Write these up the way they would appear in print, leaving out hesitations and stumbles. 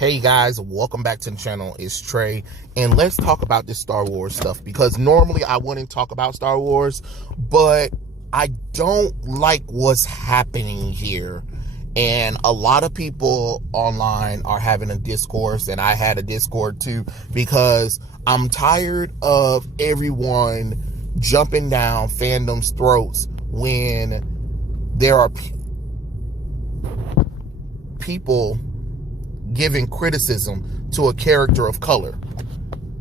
Hey guys, welcome back to the channel. It's Trey, and let's talk about this Star Wars stuff, because normally I wouldn't talk about Star Wars, but I don't like what's happening here. And a lot of people online are having a discourse, and I had a Discord too, because I'm tired of everyone jumping down fandom's throats when there are people giving criticism to a character of color.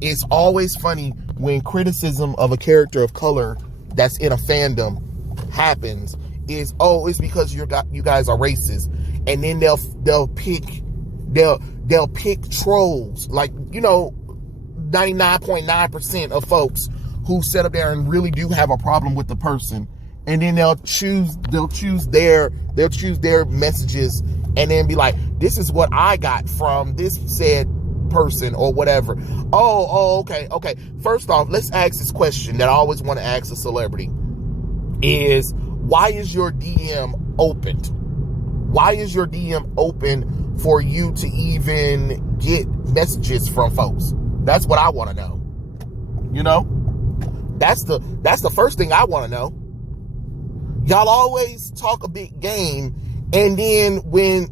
It's always funny when criticism of a character of color that's in a fandom happens is, oh, it's because you guys are racist. And then they'll pick trolls, like, 99.9% of folks who sit up there and really do have a problem with the person, and then they'll choose their messages and then be like, this is what I got from this said person or whatever. Okay. First off, let's ask this question that I always want to ask a celebrity is, why is your DM opened? Why is your DM open for you to even get messages from folks? That's what I want to know. That's the first thing I want to know. Y'all always talk a big game, and then when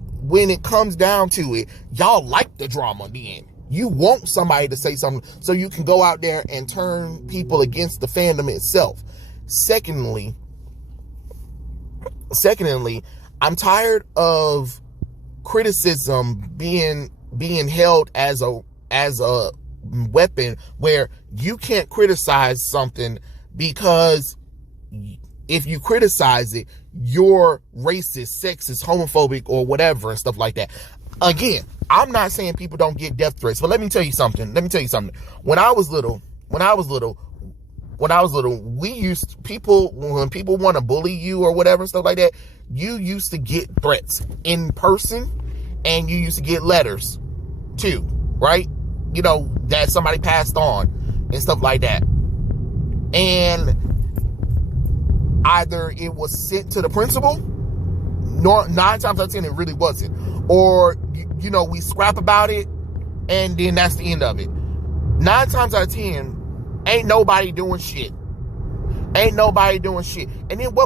it comes down to it, y'all like the drama then. You want somebody to say something so you can go out there and turn people against the fandom itself. Secondly, I'm tired of criticism being held as a weapon where you can't criticize something because if you criticize it, you're racist, sexist, homophobic, or whatever and stuff like that. Again, I'm not saying people don't get death threats, but let me tell you something. When I was little, when people want to bully you or whatever and stuff like that, you used to get threats in person, and you used to get letters too, right? That somebody passed on and stuff like that. And either it was sent to the principal, 9 times out of 10 it really wasn't, or we scrap about it and then that's the end of it. 9 times out of 10 ain't nobody doing shit. And then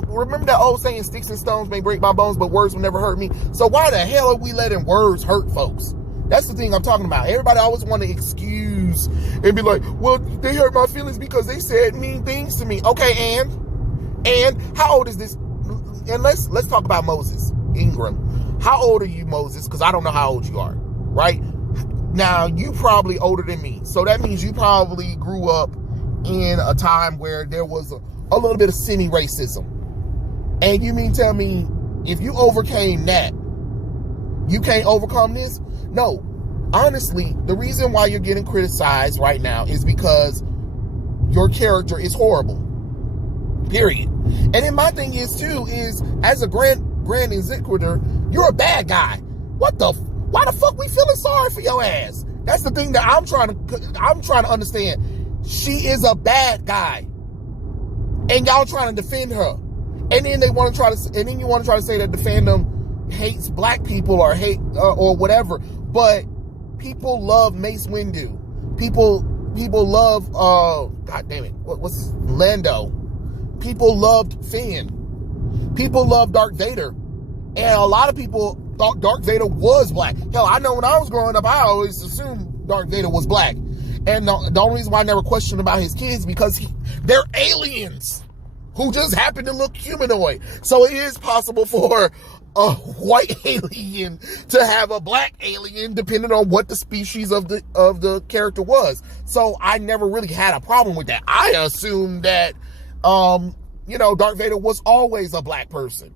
remember that old saying, sticks and stones may break my bones, but words will never hurt me. So why the hell are we letting words hurt folks? That's the thing I'm talking about. Everybody always want to excuse and be like, well, they hurt my feelings because they said mean things to me. Okay, and how old is this? And let's talk about Moses Ingram. How old are you, Moses? Because I don't know how old you are, right? Now, you probably older than me. So that means you probably grew up in a time where there was a little bit of semi-racism. And you mean tell me, if you overcame that, you can't overcome this? No. Honestly, the reason why you're getting criticized right now is because your character is horrible. Period. And then my thing is too, is as a grand inquisitor, you're a bad guy. Why the fuck we feeling sorry for your ass? That's the thing that I'm trying to understand. She is a bad guy, and y'all trying to defend her, and then you want to try to say that the fandom hates black people or hate or whatever. But people love Mace Windu. People love God damn it, what's Lando? People loved Finn. People loved Darth Vader. And a lot of people thought Darth Vader was black. Hell, I know when I was growing up, I always assumed Darth Vader was black. And the only reason why I never questioned about his kids, because they're aliens who just happen to look humanoid. So it is possible for a white alien to have a black alien, depending on what the species of the character was. So I never really had a problem with that. I assumed that Darth Vader was always a black person.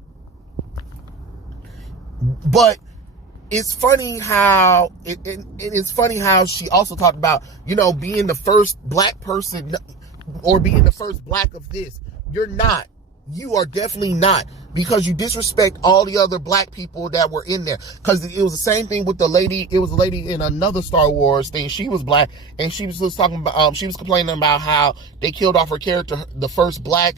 But it's funny how it's funny how she also talked about, being the first black person or being the first black of this. You're not. You are definitely not, because you disrespect all the other black people that were in there. Because it was the same thing with the lady. It was a lady in another Star Wars thing. She was black, and she was just talking about, she was complaining about how they killed off her character, the first black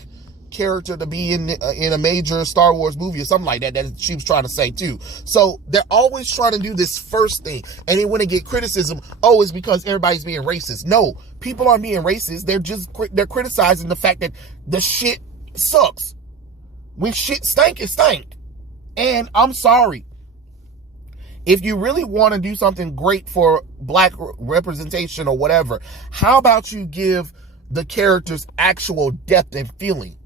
character to be in a major Star Wars movie or something like that she was trying to say too. So they're always trying to do this first thing, and then when they get criticism, oh, it's because everybody's being racist. No, people aren't being racist. They're criticizing the fact that the shit sucks. When shit stank, it stank. And I'm sorry, if you really want to do something great for black representation or whatever, how about you give the characters actual depth and feeling,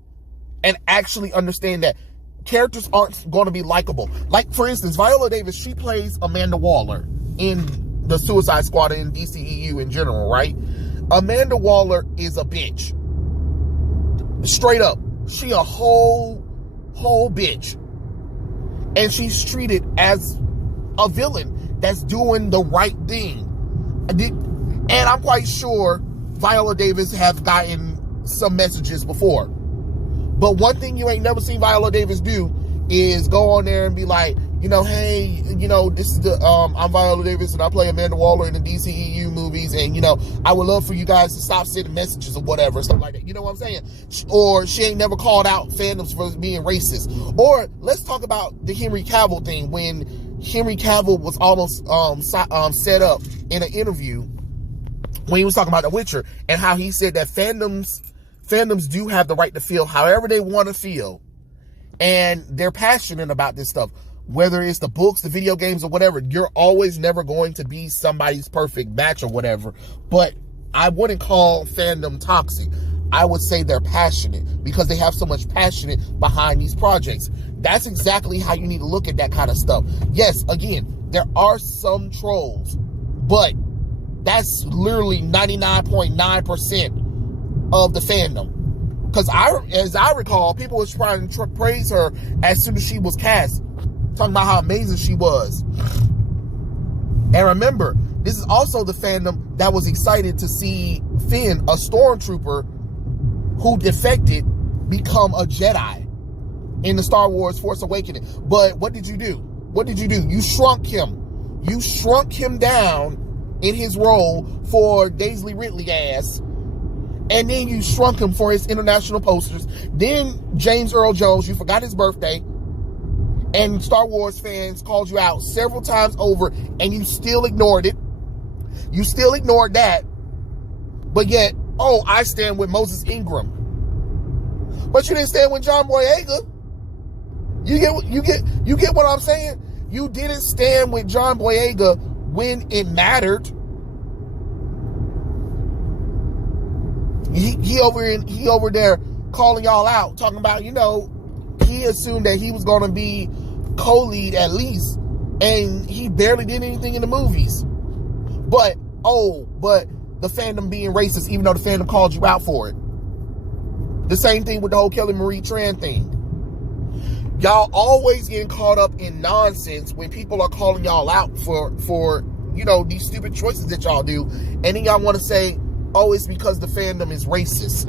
and actually understand that characters aren't going to be likable. Like, for instance, Viola Davis, she plays Amanda Waller in the Suicide Squad and in DCEU in general, right? Amanda Waller is a bitch. Straight up. She a whole bitch. And she's treated as a villain that's doing the right thing. And I'm quite sure Viola Davis have gotten some messages before. But one thing you ain't never seen Viola Davis do is go on there and be like, hey, this is I'm Viola Davis and I play Amanda Waller in the DCEU movies, and, I would love for you guys to stop sending messages or whatever, stuff like that. You know what I'm saying? Or she ain't never called out fandoms for being racist. Or let's talk about the Henry Cavill thing, when Henry Cavill was almost set up in an interview when he was talking about The Witcher, and how he said that fandoms do have the right to feel however they want to feel, and they're passionate about this stuff, whether it's the books, the video games, or whatever. You're always never going to be somebody's perfect match or whatever, but I wouldn't call fandom toxic. I would say they're passionate because they have so much passion behind these projects. That's exactly how you need to look at that kind of stuff. Yes, again, there are some trolls, but that's literally 99.9% of the fandom. Because as I recall, people was trying to praise her as soon as she was cast, talking about how amazing she was. And remember, this is also the fandom that was excited to see Finn, a stormtrooper who defected, become a Jedi in the Star Wars Force Awakening. But what did you do? You shrunk him. You shrunk him down in his role for Daisy Ridley ass. And then you shrunk him for his international posters. Then James Earl Jones, you forgot his birthday. And Star Wars fans called you out several times over, and you still ignored it. You still ignored that. But yet, I stand with Moses Ingram. But you didn't stand with John Boyega. You get what I'm saying? You didn't stand with John Boyega when it mattered. He over there calling y'all out, talking about, he assumed that he was going to be co-lead at least, and he barely did anything in the movies. But the fandom being racist, even though the fandom called you out for it. The same thing with the whole Kelly Marie Tran thing. Y'all always getting caught up in nonsense when people are calling y'all out for these stupid choices that y'all do, and then y'all want to say, it's because the fandom is racist.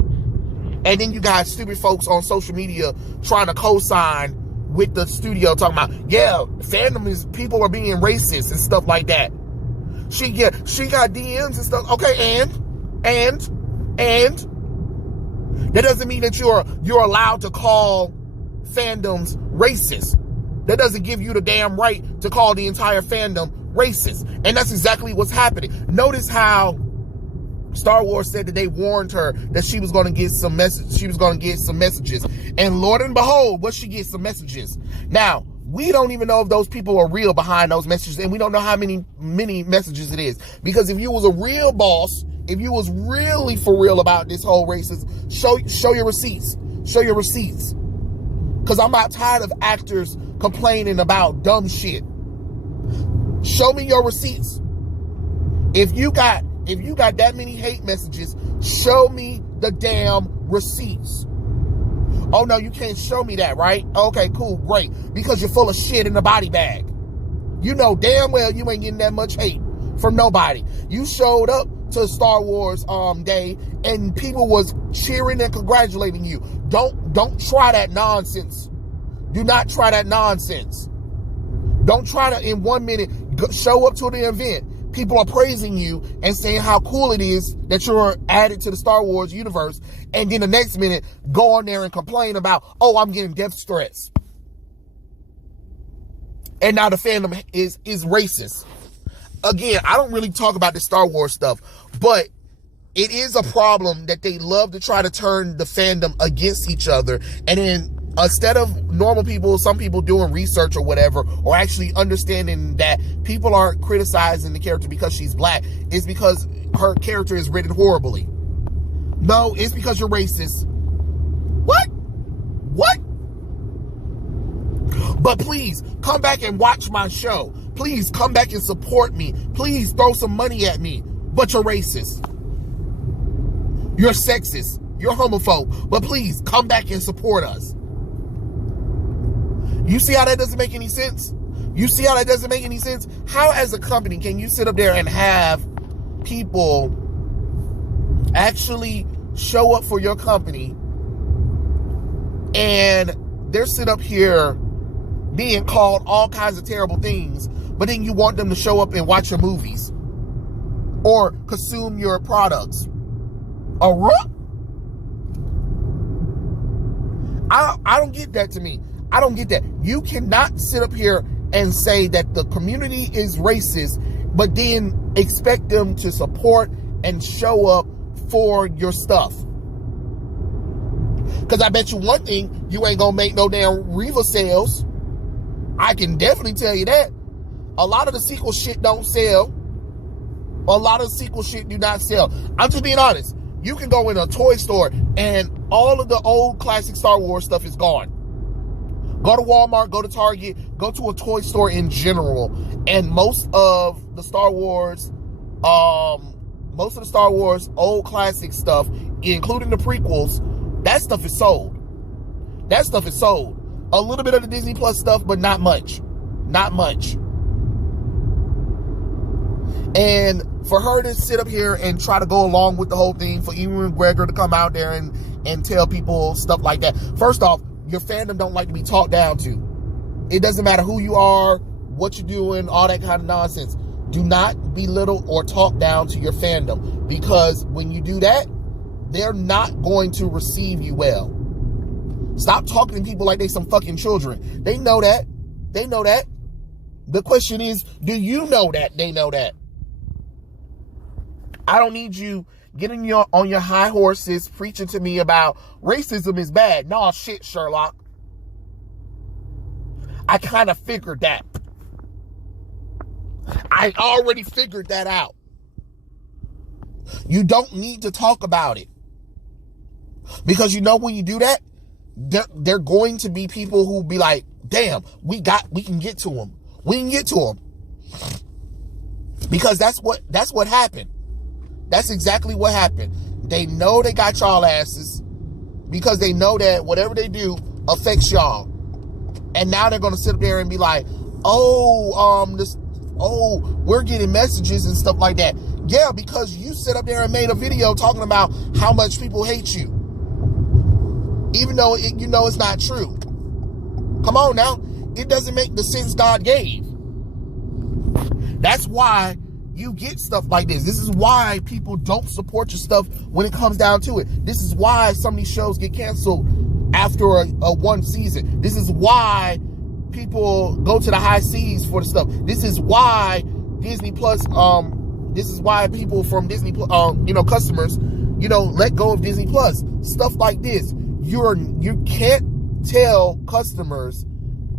And then you got stupid folks on social media trying to co-sign with the studio, talking about, fandom is, people are being racist and stuff like that. She got DMs and stuff. Okay, and that doesn't mean that you're allowed to call fandoms racist. That doesn't give you the damn right to call the entire fandom racist. And that's exactly what's happening. Notice how Star Wars said that they warned her that she was going to get some messages. And Lord and behold, she gets some messages. Now, we don't even know if those people are real behind those messages, and we don't know how many messages it is. Because if you was a real boss, if you was really for real about this whole racism, show your receipts. Show your receipts. Because I'm not tired of actors complaining about dumb shit. Show me your receipts. If you got that many hate messages, show me the damn receipts. Oh, no, you can't show me that, right? Okay, cool, great. Because you're full of shit in the body bag. You know damn well you ain't getting that much hate from nobody. You showed up to Star Wars Day, and people was cheering and congratulating you. Don't try that nonsense. Do not try that nonsense. Don't try to, in 1 minute, show up to the event, people are praising you and saying how cool it is that you're added to the Star Wars universe, and then the next minute go on there and complain about, oh, I'm getting death threats. And now the fandom is racist. Again, I don't really talk about the Star Wars stuff, but it is a problem that they love to try to turn the fandom against each other. And then instead of normal people, some people doing research or whatever, or actually understanding that people aren't criticizing the character because she's black, it's because her character is written horribly. No, it's because you're racist. What? But please, come back and watch my show. Please, come back and support me. Please, throw some money at me. But you're racist. You're sexist. You're homophobe. But please, come back and support us. You see how that doesn't make any sense? You see how that doesn't make any sense? How, as a company, can you sit up there and have people actually show up for your company and they're sit up here being called all kinds of terrible things, but then you want them to show up and watch your movies or consume your products? I don't get that. To me, I don't get that. You cannot sit up here and say that the community is racist, but then expect them to support and show up for your stuff. Because I bet you one thing, you ain't gonna make no damn Reva sales. I can definitely tell you that. A lot of the sequel shit don't sell. A lot of the sequel shit do not sell. I'm just being honest. You can go in a toy store and all of the old classic Star Wars stuff is gone. Go to Walmart, go to Target, go to a toy store in general, and most of the Star Wars old classic stuff, including the prequels, that stuff is sold. That stuff is sold. A little bit of the Disney Plus stuff, but not much. Not much. And for her to sit up here and try to go along with the whole thing, for Ewan McGregor to come out there and tell people stuff like that. First off, your fandom don't like to be talked down to. It doesn't matter who you are, what you're doing, all that kind of nonsense. Do not belittle or talk down to your fandom, because when you do that, they're not going to receive you well. Stop talking to people like they some fucking children. They know that. They know that. The question is, do you know that they know that? I don't need you getting on your high horses preaching to me about racism is bad. No, shit, Sherlock. I kind of figured that. I already figured that out. You don't need to talk about it. Because you know when you do that, they're going to be people who be like, damn, we can get to them. We can get to them. Because that's what happened. That's exactly what happened. They know they got y'all asses because they know that whatever they do affects y'all. And now they're going to sit up there and be like, we're getting messages and stuff like that. Yeah, because you sit up there and made a video talking about how much people hate you. Even though you know it's not true. Come on now. It doesn't make the sense God gave. That's why you get stuff like this. This is why people don't support your stuff when it comes down to it. This is why some of these shows get canceled after a one season. This is why people go to the high seas for the stuff. This is why Disney Plus, this is why people from Disney, customers, let go of Disney Plus. Stuff like this. You can't tell customers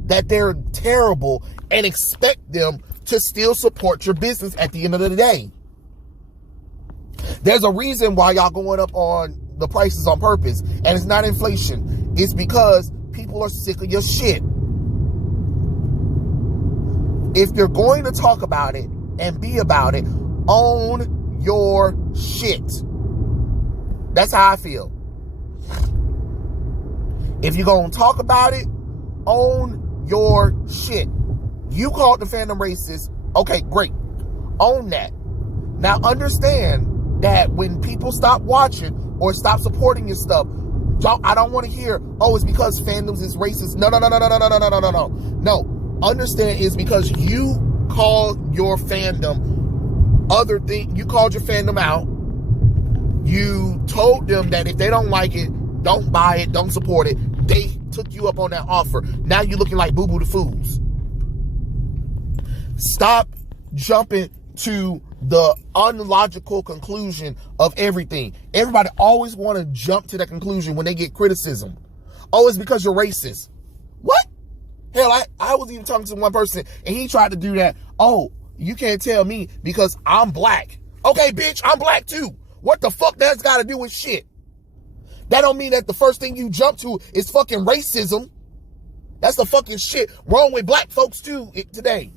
that they're terrible and expect them to still support your business at the end of the day. There's a reason why y'all going up on the prices on purpose, and it's not inflation. It's because people are sick of your shit. If you're going to talk about it and be about it, own your shit. That's how I feel. If you're going to talk about it, own your shit. You called the fandom racist. Okay, great. Own that. Now understand that when people stop watching or stop supporting your stuff, I don't want to hear, it's because fandoms is racist. No. No. Understand it's because you call your fandom other thing. You called your fandom out. You told them that if they don't like it, don't buy it, don't support it. They took you up on that offer. Now you're looking like Boo Boo the Fools. Stop jumping to the unlogical conclusion of everything. Everybody always want to jump to that conclusion when they get criticism. Oh, it's because you're racist. What? Hell, I was even talking to one person and he tried to do that. Oh, you can't tell me because I'm black. Okay, bitch, I'm black too. What the fuck that's got to do with shit? That don't mean that the first thing you jump to is fucking racism. That's the fucking shit wrong with black folks too today.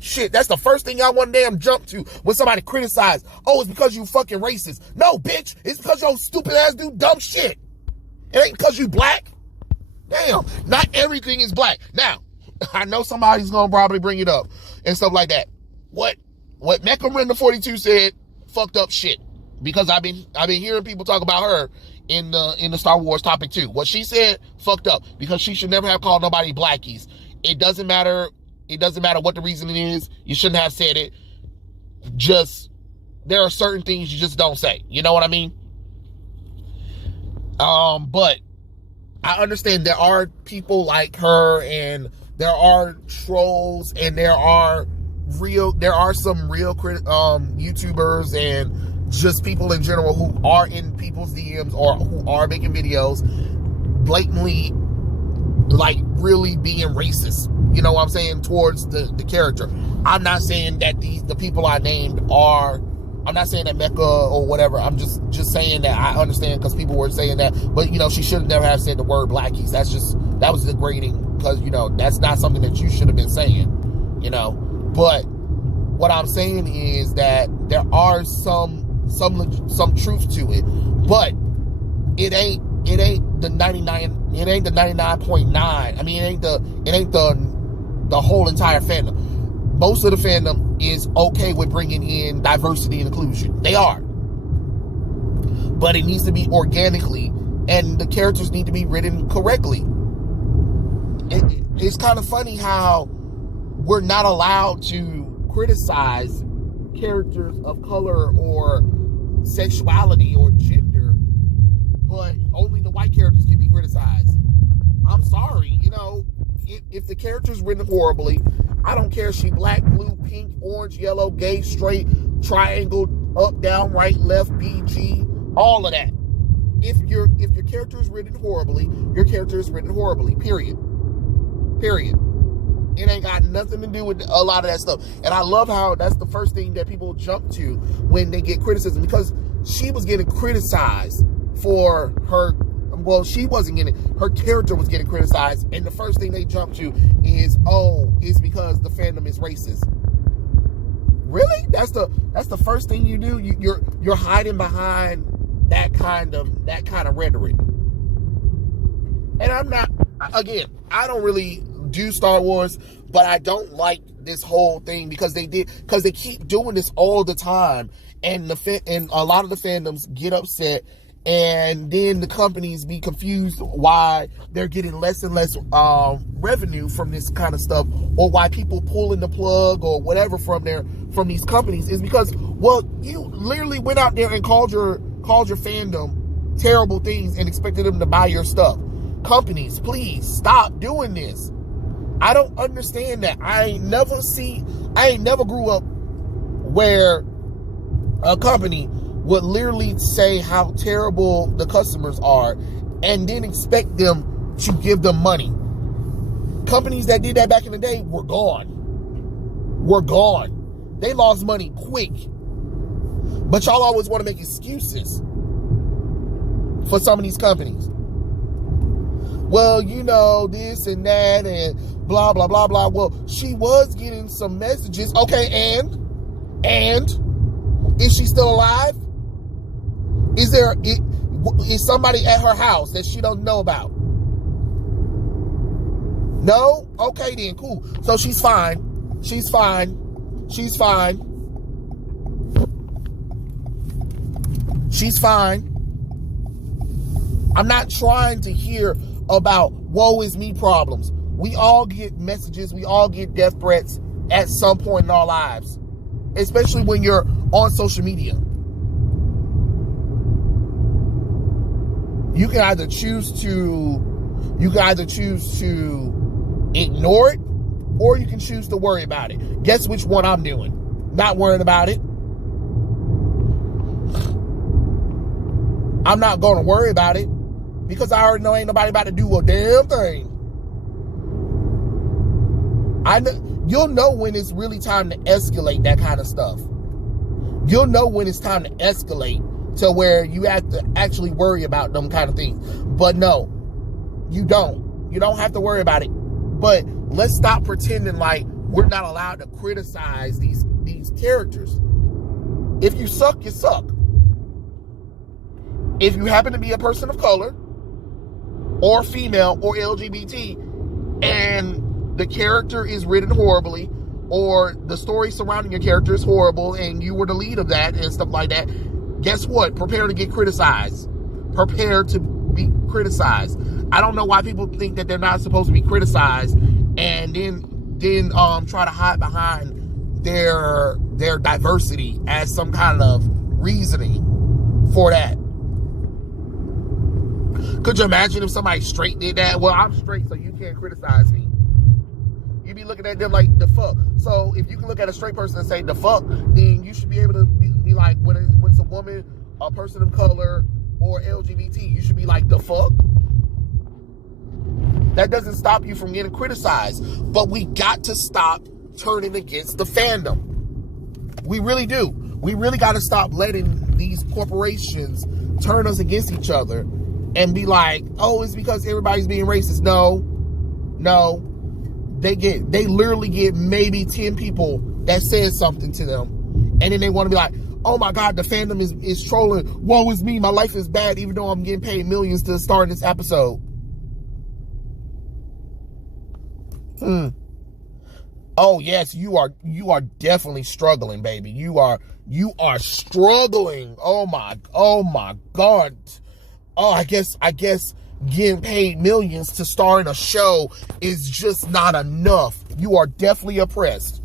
Shit, that's the first thing y'all want to damn jump to when somebody criticize. Oh, it's because you fucking racist. No, bitch, it's because your stupid ass do dumb shit. It ain't because you black. Damn, not everything is black. Now, I know somebody's gonna probably bring it up and stuff like that. What Mecca Renda 42 said, fucked up shit. Because I've been hearing people talk about her in the Star Wars topic too. What she said, fucked up. Because she should never have called nobody blackies. It doesn't matter. It doesn't matter what the reason is. You shouldn't have said it. Just, there are certain things you just don't say. You know what I mean? But I understand there are people like her, and there are trolls, and there are some real YouTubers and just people in general who are in people's DMs or who are making videos blatantly, like, really being racist. You know what I'm saying? Towards the character. I'm not saying that the people I named are, I'm not saying that Mecca or whatever. I'm just saying that I understand because people were saying that. But, you know, she should have never have said the word blackies. That was degrading because, you know, that's not something that you should have been saying, you know. But what I'm saying is that there are some truth to it. But it ain't the 99, it ain't the 99.9. I mean, it ain't the whole entire fandom. Most of the fandom is okay with bringing in diversity and inclusion. They are. But it needs to be organically, and the characters need to be written correctly. It's kind of funny how we're not allowed to criticize characters of color or sexuality or gender, but only the white characters can be criticized. I'm sorry, you know, if the character's written horribly, I don't care if she black, blue, pink, orange, yellow, gay, straight, triangle, up, down, right, left, BG, all of that. If your character is written horribly, your character is written horribly, period. It ain't got nothing to do with a lot of that stuff. And I love how that's the first thing that people jump to when they get criticism, because she was getting criticized for her. Well, she wasn't getting, her character was getting criticized, and the first thing they jump to is, oh, it's because the fandom is racist. Really? That's the first thing you do? You're hiding behind that kind of rhetoric. And I'm not, again, I don't really do Star Wars, but I don't like this whole thing because they keep doing this all the time, and a lot of the fandoms get upset. And then the companies be confused why they're getting less and less revenue from this kind of stuff, or why people pulling the plug or whatever from these companies is because, well, you literally went out there and called your fandom terrible things and expected them to buy your stuff. Companies, please stop doing this. I don't understand that. I ain't never grew up where a company would literally say how terrible the customers are and then expect them to give them money. Companies that did that back in the day were gone. They lost money quick. But y'all always want to make excuses for some of these companies. Well, you know, this and that and blah, blah, blah, blah. Well, she was getting some messages. Okay, and is she still alive? Is somebody at her house that she don't know about? No? Okay then, cool. So she's fine. I'm not trying to hear about woe is me problems. We all get messages. We all get death threats at some point in our lives. especially when you're on social media. You can either choose to ignore it, or you can choose to worry about it. Guess which one I'm doing? Not worrying about it. I'm not going to worry about it because I already know ain't nobody about to do a damn thing. You'll know when it's really time to escalate that kind of stuff. You'll know when it's time to escalate to where you have to actually worry about them kind of things. But no, you don't. You don't have to worry about it. But let's stop pretending like we're not allowed to criticize these characters. If you suck, you suck. If you happen to be a person of color or female or LGBT and the character is written horribly, or the story surrounding your character is horrible and you were the lead of that and stuff like that, guess what? Prepare to get criticized. Prepare to be criticized. I don't know why people think that they're not supposed to be criticized and then try to hide behind their diversity as some kind of reasoning for that. Could you imagine if somebody straight did that? Well, I'm straight, so you can't criticize me. You'd be looking at them like, the fuck. So if you can look at a straight person and say, the fuck, then you should be able to be like, when it's a woman, a person of color, or LGBT, you should be like, the fuck? That doesn't stop you from getting criticized. But we got to stop turning against the fandom. We really do. We really got to stop letting these corporations turn us against each other and be like, oh, it's because everybody's being racist. No. They literally get maybe 10 people that says something to them. And then they want to be like, oh my God, the fandom is trolling. Woe is me. My life is bad, even though I'm getting paid millions to star in this episode. Oh yes, you are definitely struggling, baby. You are struggling. Oh my God. Oh, I guess getting paid millions to star in a show is just not enough. You are definitely oppressed.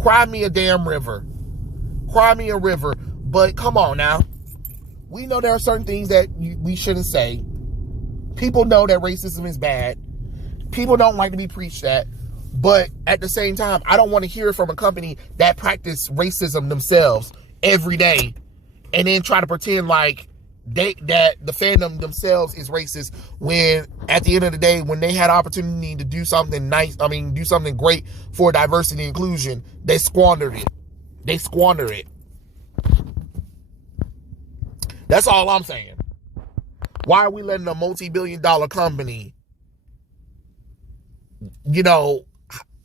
Cry me a damn river. Cry me a river. But come on now. We know there are certain things that we shouldn't say. People know that racism is bad. People don't like to be preached at. But at the same time, I don't want to hear from a company that practice racism themselves every day and then try to pretend like that the fandom themselves is racist when at the end of the day, when they had opportunity to do something nice, do something great for diversity and inclusion, they squandered it. That's all I'm saying. Why are we letting a multi-billion-dollar company,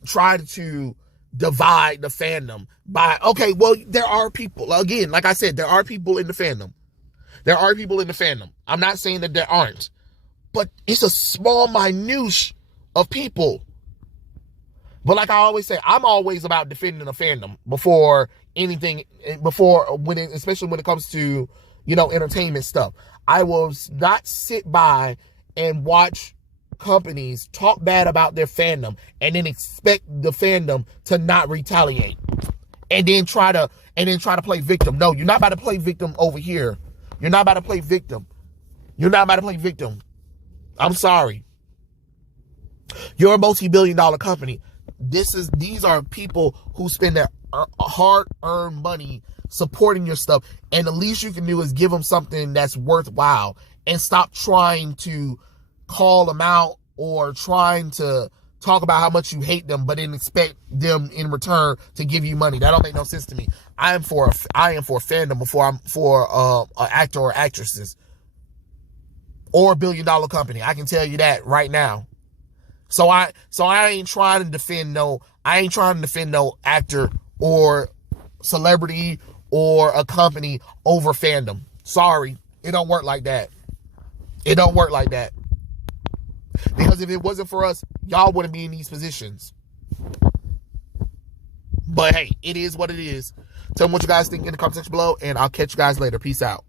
try to divide the fandom by, okay, well, there are people, again, like I said, there are people in the fandom. I'm not saying that there aren't, but it's a small minutiae of people. But like I always say, I'm always about defending the fandom before anything, especially when it comes to, entertainment stuff. I will not sit by and watch companies talk bad about their fandom and then expect the fandom to not retaliate and then try to play victim. No, you're not about to play victim over here. You're not about to play victim. I'm sorry. You're a multi-billion-dollar company. These are people who spend their hard-earned money supporting your stuff, and the least you can do is give them something that's worthwhile and stop trying to call them out or trying to talk about how much you hate them, but then expect them in return to give you money. That don't make no sense to me. I am for fandom before I'm for an actor or actresses or a billion-dollar company. I can tell you that right now. So I ain't trying to defend no actor or celebrity or a company over fandom. Sorry, it don't work like that. Because if it wasn't for us, y'all wouldn't be in these positions. But hey, it is what it is. Tell me what you guys think in the comment section below, and I'll catch you guys later. Peace out.